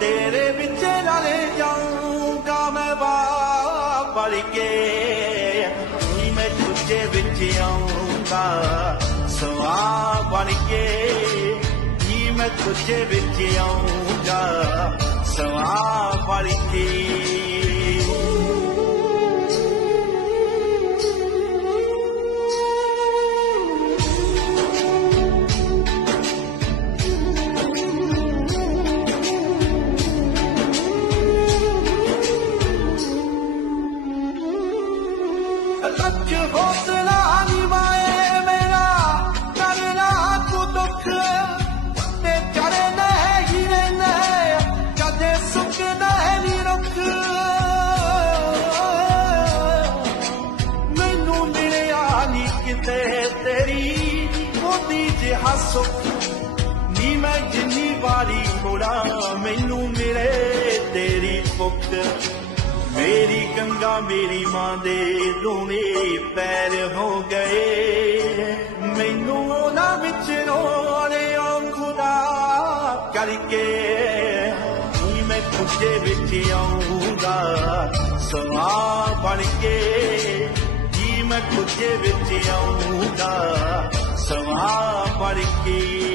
ਤੇਰੇ ਵਿੱਚ ਨਾਲੇ ਜਾਊਂਗਾ ਮੈਂ ਵਾ ਪੜ ਕੇ। ਨੀ ਮੈਂ ਤੁਝੇ ਵਿੱਚ ਆਉਂਗਾ ਸਵਾ ਬਣ ਕੇ। ਨੀ ਮੈਂ ਤੁਝੇ ਵਿੱਚ ਆਉਂਗਾ ਸਵਾ ਬਣ ਕੇ। ਸੱਚ ਹੌਸਲਾ ਨਿਵਾਏ ਮੇਰਾ, ਕਰਨਾ ਤੂੰ ਦੁੱਖ। ਤੇ ਚੜੇ ਨਹੀਂ ਰਹਿੰਦੇ ਕਦੇ ਸੁੱਕਦਾ ਹੈ ਰੁੱਖ। ਮੈਨੂੰ ਮਿਲਿਆ ਨੀ ਕਿਤੇ ਤੇਰੀ ਉਹਦੀ ਜਿਹਾ ਸੁੱਖ। ਨੀ ਮੈਂ ਜਿੰਨੀ ਵਾਰੀ ਹੋੜਾ ਮੈਨੂੰ ਮਿਲੇ ਤੇਰੀ ਭੁੱਖ। ਮੇਰੀ ਗੰਗਾ ਮੇਰੀ ਮਾਂ ਦੇ ਦੋਵੇਂ ਪੈਰ ਹੋ ਗਏ। ਮੈਨੂੰ ਉਹਨਾਂ ਵਿੱਚ ਰੋਲਿਆ ਖੁਦਾ ਕਰਕੇ ਨੀ ਮੈਂ ਤੁਝੇ ਵਿੱਚ ਆਉਂਗਾ ਸਵਾ ਬਣ ਕੇ ਜੀ ਮੈਂ ਤੁਝੇ ਵਿੱਚ ਆਉਂਗਾ ਸਵਾ ਬਣ ਕੇ